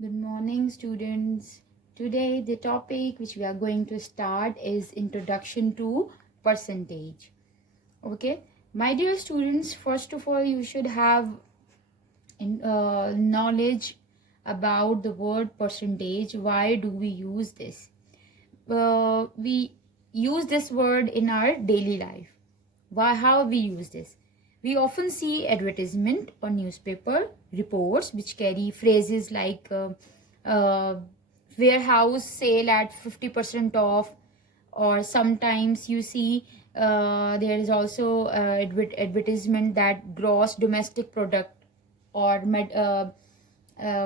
Good morning, students. Today, the topic which we are going to start is Introduction to Percentage. Okay, my dear students, first of all, you should have knowledge about the word percentage. Why do we use this? We use this word in our daily life. Why? How we use this? We often see advertisement or newspaper reports which carry phrases like uh, warehouse sale at 50% off, or sometimes you see there is also advertisement that gross domestic product, or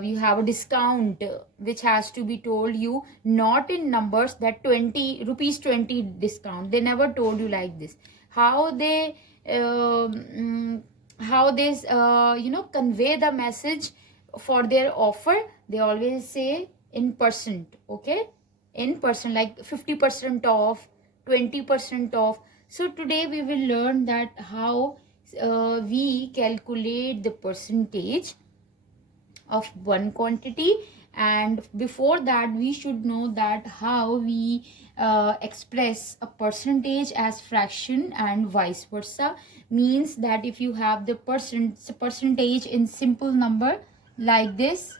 you have a discount which has to be told you not in numbers, that 20 rupees 20 discount. They never told you like this. How they convey the message for their offer, they always say in percent. Okay, in percent, like 50% off, 20% off. So today we will learn that how we calculate the percentage of one quantity, and before that we should know that how we express a percentage as fraction and vice versa. Means that if you have the percentage in simple number like this,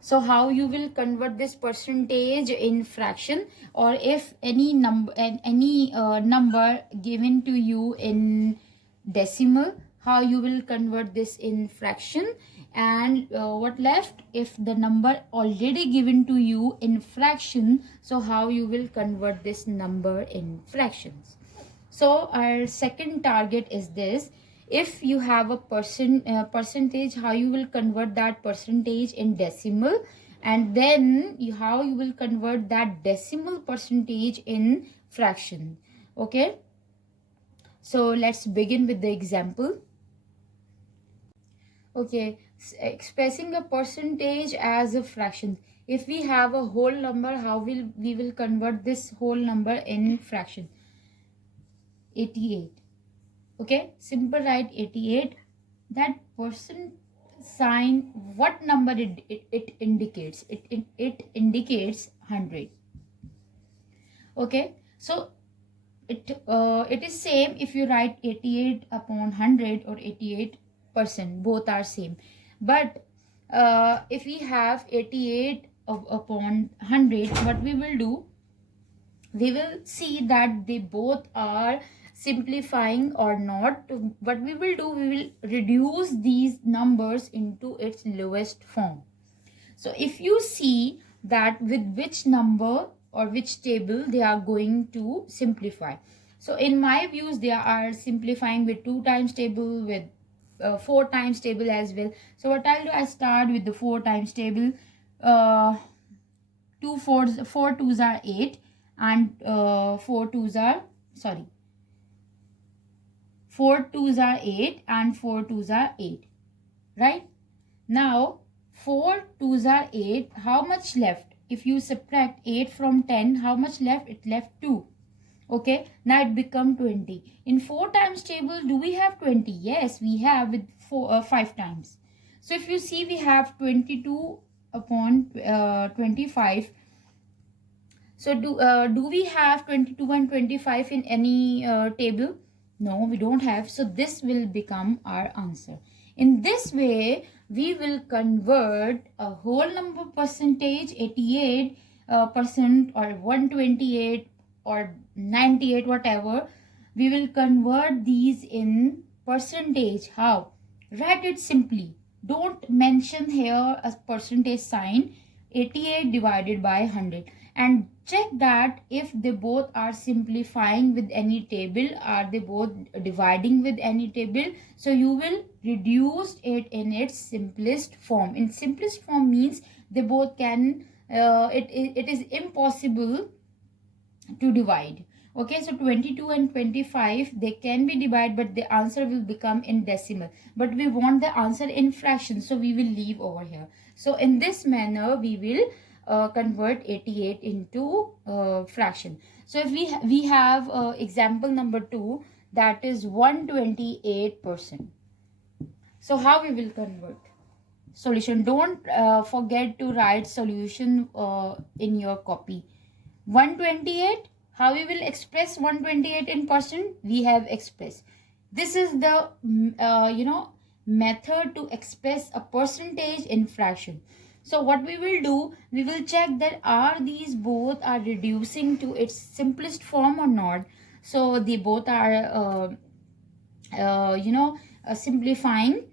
so how you will convert this percentage in fraction, or if any number and any number given to you in decimal, how you will convert this in fraction. And what left, if the number already given to you in fraction, so how you will convert this number in fractions. So our second target is this: if you have a percentage, how you will convert that percentage in decimal, and then how you will convert that decimal percentage in fraction. Okay, so let's begin with the example. Okay, expressing a percentage as a fraction. If we have a whole number, how will we will convert this whole number in fraction? 88. Okay, simple, right? 88. That percent sign, what number it indicates? It indicates 100. Okay, so it is same if you write 88 upon 100 or 88%, both are same. But if we have 88 upon 100, what we will do, we will see that they both are simplifying or not. What we will do, we will reduce these numbers into its lowest form. So if you see that with which number or which table they are going to simplify. So in my views, they are simplifying with 2 times table, with 4 times table as well. So what I'll do, I start with the 4 times table. 4 twos are 8, and 4 twos are 8, and 4 twos are 8, right? Now 4 twos are 8. How much left? If you subtract 8 from 10, how much left? It left 2. Okay, now it become 20. In 4 times table, do we have 20? Yes, we have, with 5 times. So if you see, we have 22 upon 25. So do we have 22 and 25 in any table? No, we don't have. So this will become our answer. In this way, we will convert a whole number percentage, 88 percent, or 128 or 98, whatever. We will convert these in percentage. How? Write it simply. Don't mention here a percentage sign. 88 divided by 100, and check that if they both are simplifying with any table, are they both dividing with any table. So you will reduce it in its simplest form. In simplest form means they both can it is impossible to divide. Okay, so 22 and 25, they can be divided, but the answer will become in decimal. But we want the answer in fraction, so we will leave over here. So in this manner, we will convert 88 into fraction. So if we have example number 2, that is 128%. So how we will convert? solution. Don't forget to write solution in your copy. 128, how we will express 128 in percent? We have expressed. This is the method to express a percentage in fraction. So what we will do, we will check that are these both are reducing to its simplest form or not. So they both are simplifying.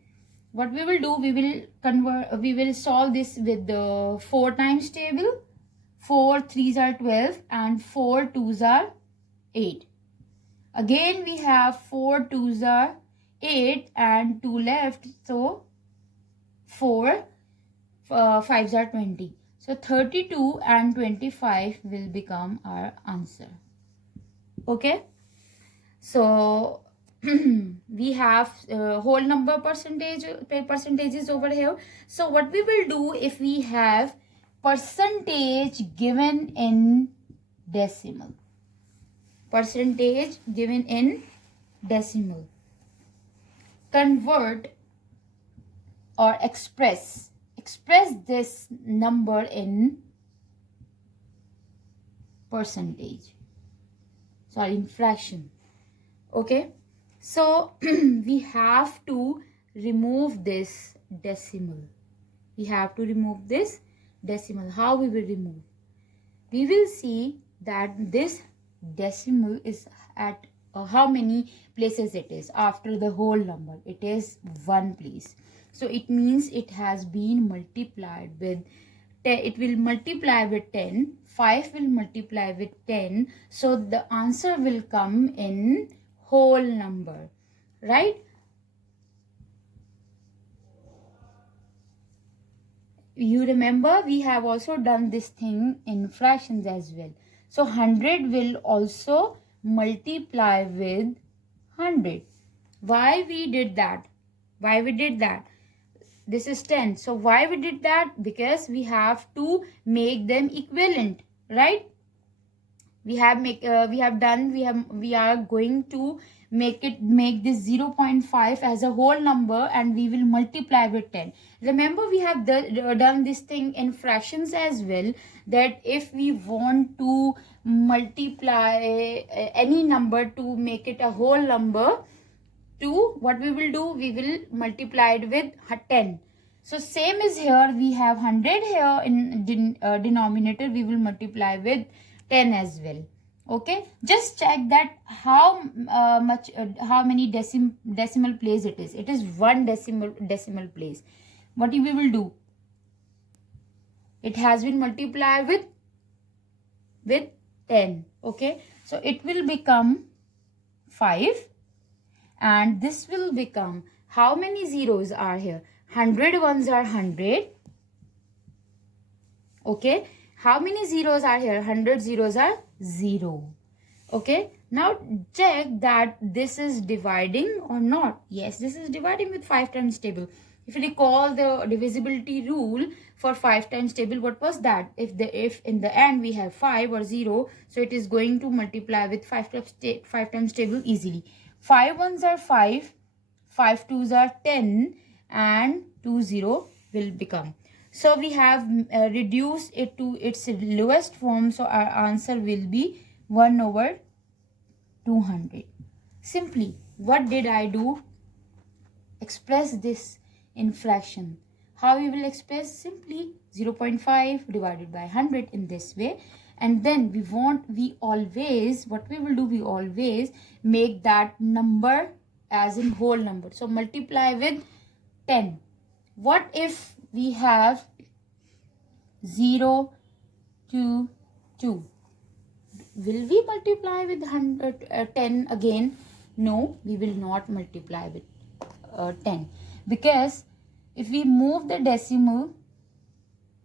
What we will do, we will solve this with the 4 times table. 4 3s are 12 and 4 2s are 8. Again we have 4 2s are 8 and 2 left, so 4 5s are 20. So 32 and 25 will become our answer. Okay, so we have whole number percentages over here. So what we will do, if we have percentage given in decimal, percentage given in decimal, convert or express this number in percentage, sorry, in fraction. Okay, so we have to remove this decimal. We have to remove this decimal. How we will remove? We will see that this decimal is at how many places it is after the whole number. It is 1 place. So it means it has been multiplied with 10. It will multiply with 10. 5 will multiply with 10. So the answer will come in whole number, right? You remember we have also done this thing in fractions as well. So 100 will also multiply with 100. Why we did that? Why we did that? This is 10. So why we did that? Because we have to make them equivalent, right? We are going to make this 0.5 as a whole number, and we will multiply with 10. Remember, we have done this thing in fractions as well, that if we want to multiply any number to make it a whole number, what we will do, we will multiply it with 10. So same is here, we have 100 here in denominator, we will multiply with 10 as well. Okay, just check that how many decimal place it is. It is 1 decimal place. What we will do, it has been multiplied with 10. Okay, so it will become 5, and this will become, how many zeros are here? 100 ones are 100. Okay, how many zeros are here? 100 zeros are 0. Okay, now check that this is dividing or not. Yes, this is dividing with 5 times table. If you recall the divisibility rule for 5 times table, what was that? If in the end we have 5 or 0, so it is going to multiply with 5 times table easily. 5 ones are 5, 5 twos are 10, and 2 0 will become. So we have reduced it to its lowest form. So our answer will be 1 over 200. Simply, what did I do? Express this in fraction. How we will express? Simply 0.5 divided by 100 in this way. And then we always make that number as in whole number. So multiply with 10. What if we have 0 to 2? Will we multiply with 10 again? No, we will not multiply with 10, because if we move the decimal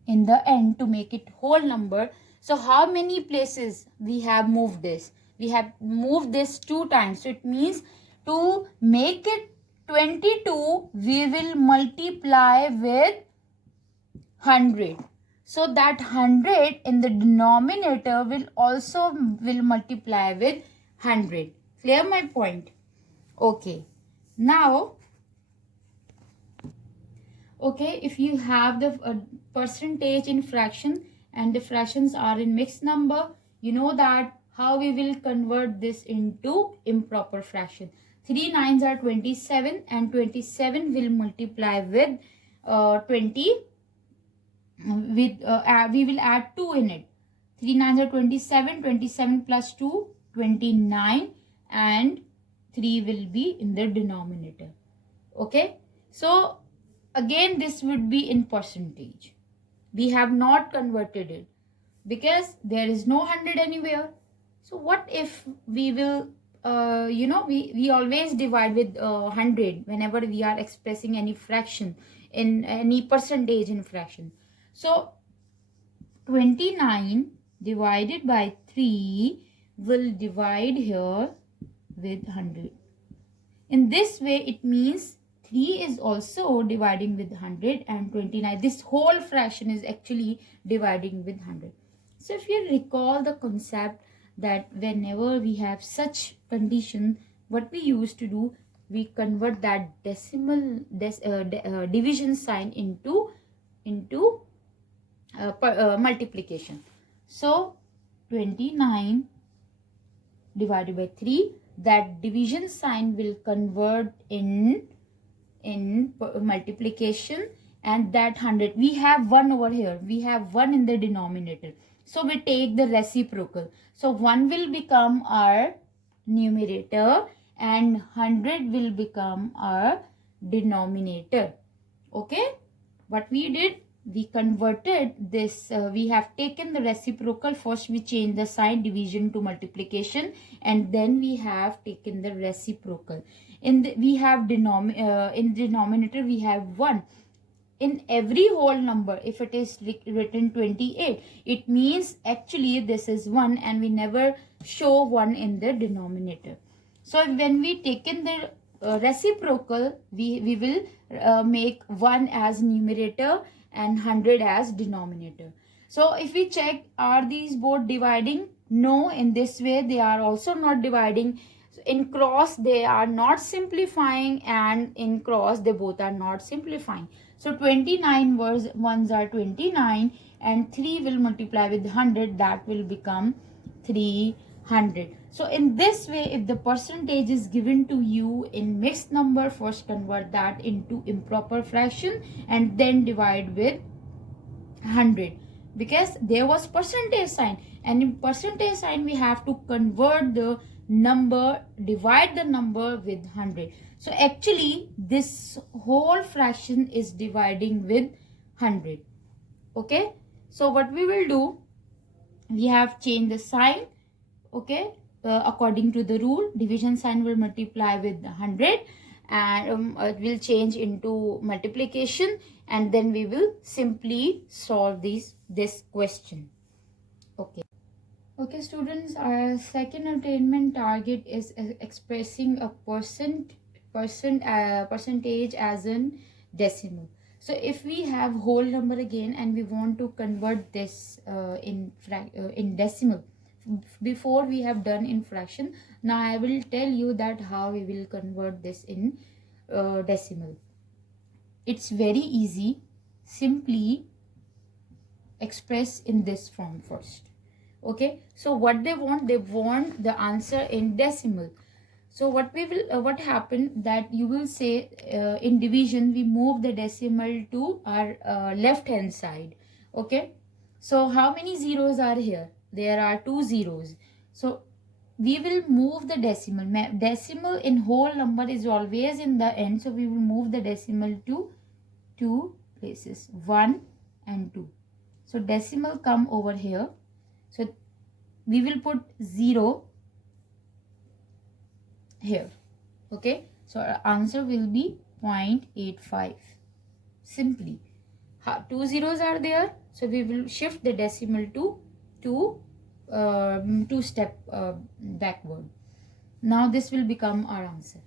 in the end to make it whole number, so how many places we have moved this? We have moved this 2 times. So it means to make it 22, we will multiply with 100. So that 100 in the denominator will multiply with 100. Clear my point? Okay. Now Okay, if you have the percentage in fraction and the fractions are in mixed number, you know that how we will convert this into improper fraction. 3 nines are 27 and 27 will multiply with 20 with we will add 2 in it. 3 nines are 27, 27 plus 2, 29, and 3 will be in the denominator. Okay, so again this would be in percentage. We have not converted it because there is no 100 anywhere. So what if we will we always divide with 100 whenever we are expressing any fraction in any percentage in fraction. So 29 divided by 3 will divide here with 100. In this way it means 3 is also dividing with 100 and 29. This whole fraction is actually dividing with 100. So if you recall the concept that whenever we have such condition, what we used to do, we convert that decimal division sign into multiplication. So 29 divided by 3, that division sign will convert in multiplication, and that 100, we have 1 over here, we have 1 in the denominator, so we take the reciprocal. So 1 will become our numerator and 100 will become our denominator. Okay, what we did, we converted this, we have taken the reciprocal. First we change the sign, division to multiplication, and then we have taken the reciprocal. We have in denominator we have 1. In every whole number, if it is written 28, it means actually this is 1, and we never show 1 in the denominator. So when we taken the reciprocal, we will make 1 as numerator and 100 as denominator. So if we check, are these both dividing? No, in this way they are also not dividing. So in cross they are not simplifying, and in cross they both are not simplifying. So 29 ones are 29 and 3 will multiply with 100, that will become 300. So in this way, if the percentage is given to you in mixed number, first convert that into improper fraction and then divide with 100, because there was percentage sign, and in percentage sign we have to convert the number, divide the number with 100. So actually this whole fraction is dividing with 100. Okay, so what we will do, we have changed the sign. Okay, according to the rule, division sign will multiply with 100 and it will change into multiplication, and then we will simply solve this question. Okay students, our second attainment target is expressing a percentage as in decimal. So if we have whole number again and we want to convert this in decimal, before we have done in fraction, now I will tell you that how we will convert this in decimal. It's very easy. Simply express in this form first. Okay, so what they want the answer in decimal. So what we will what happened, that you will say in division we move the decimal to our left hand side. Okay, so how many zeros are here? There are 2 zeros. So we will move the decimal. Decimal in whole number is always in the end, so we will move the decimal to 2 places, 1 and 2. So decimal come over here. So we will put 0 here. Okay, so our answer will be 0.85. Simply 2 zeros are there, so we will shift the decimal to 2 step backward. Now this will become our answer.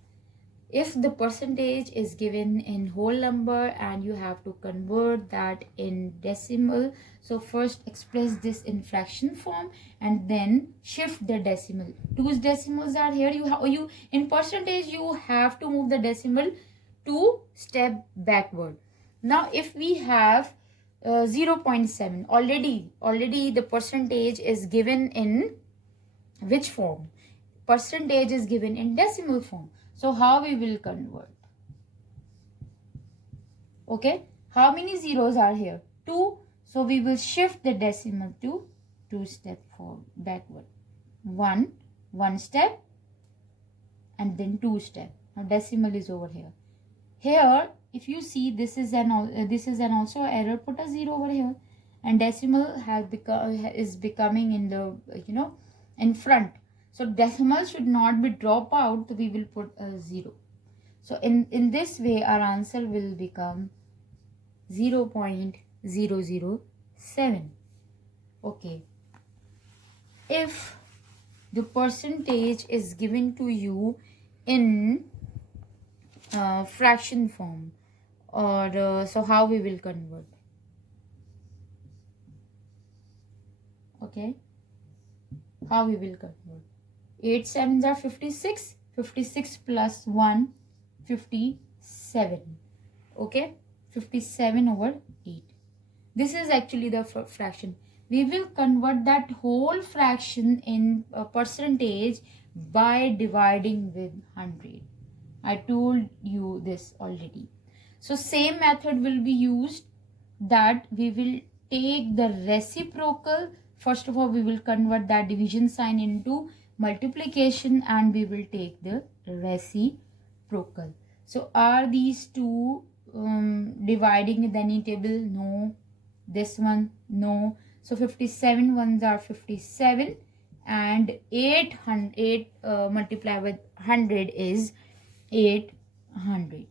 If the percentage is given in whole number and you have to convert that in decimal, so first express this in fraction form and then shift the decimal. 2 decimals are here. You in percentage you have to move the decimal 2 step backward. Now if we have 0.7, already the percentage is given in which form? Percentage is given in decimal form. So how we will convert? Okay, how many zeros are here? 2. So we will shift the decimal to 2 step forward, backward. 1 step, and then 2 step. Now decimal is over here. Here, if you see, this is an also error. Put a 0 over here, and decimal is becoming in the in front. So decimal should not be drop out. We will put a 0. So in this way, our answer will become 0.007. Okay. If the percentage is given to you in fraction form, or so how we will convert? Okay, how we will convert? 8 sevens are 56. 56 plus 1, 57. Okay, 57 over 8. This is actually the fraction. We will convert that whole fraction in percentage by dividing with 100. I told you this already. So same method will be used, that we will take the reciprocal. First of all, we will convert that division sign into multiplication, and we will take the reciprocal. So are these two dividing with any table? No. This one? No. So 57 ones are 57, and 8 multiplied with 100 is 800.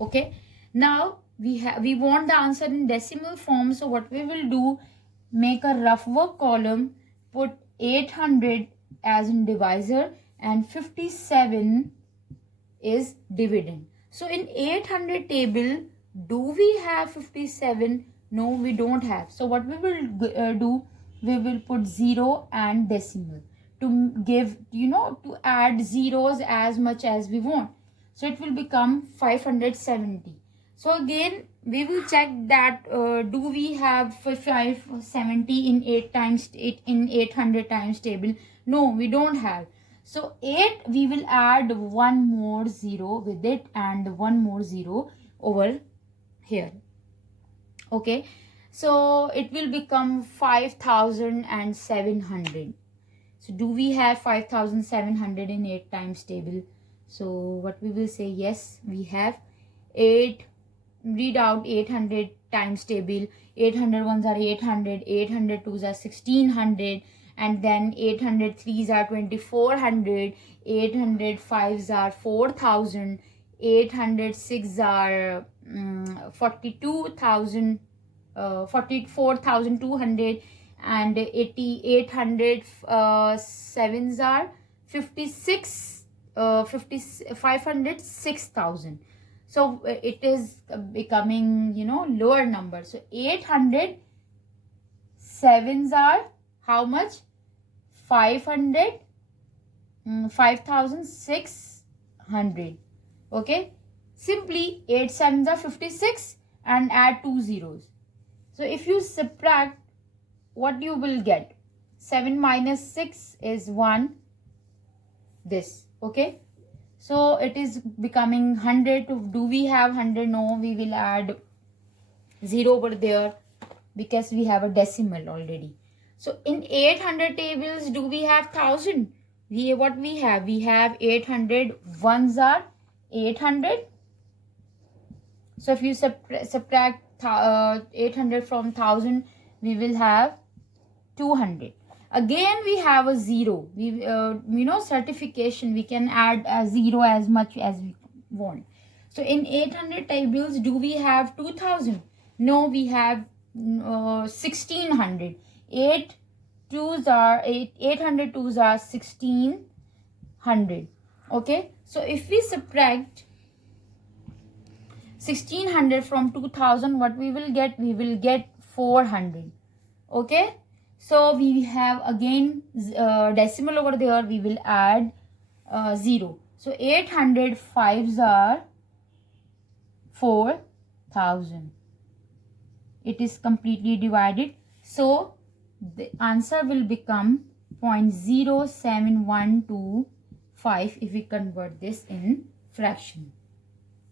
Okay, now we want the answer in decimal form. So what we will do, make a rough work column, put 800 as in divisor, and 57 is dividend. So in 800 table, do we have 57? No, we don't have. So what we will do, we will put 0 and decimal to give, to add zeros as much as we want. So it will become 570. So again, we will check that do we have 570 in 800 times table? No, we don't have. So 8, we will add one more 0 with it, and one more 0 over here. Okay, so it will become 5700. So do we have 5700 in 8 times table? So what we will say, yes, we have. 8, read out 800 times table. 800 ones are 800, 800 twos are 1600, and then 800 threes are 2400, 800 fives are 4000, 800 six are 42,000, 44,200, and 800 sevens are 506,000. So it is becoming lower number. So 800 sevens are how much? 5,600. Okay, simply 8 sevens are 56 and add 2 zeros. So if you subtract, what you will get? 7 minus 6 is 1. This. Okay, so it is becoming 100. Do we have 100? No, we will add 0 over there because we have a decimal already. So in 800 tables, do we have 1000? We have 800. Ones are 800. So if you subtract 800 from 1000, we will have 200. Again, we have a 0. We certification, we can add a 0 as much as we want. So in 800 tables, do we have 2000? No, we have 1600. 800 twos are 1600. Okay, so if we subtract 1600 from 2000, what we will get? We will get 400. Okay, so we have again decimal over there. We will add 0. So 800 fives are 4. 1000. It is completely divided. So the answer will become 0.07125 if we convert this in fraction.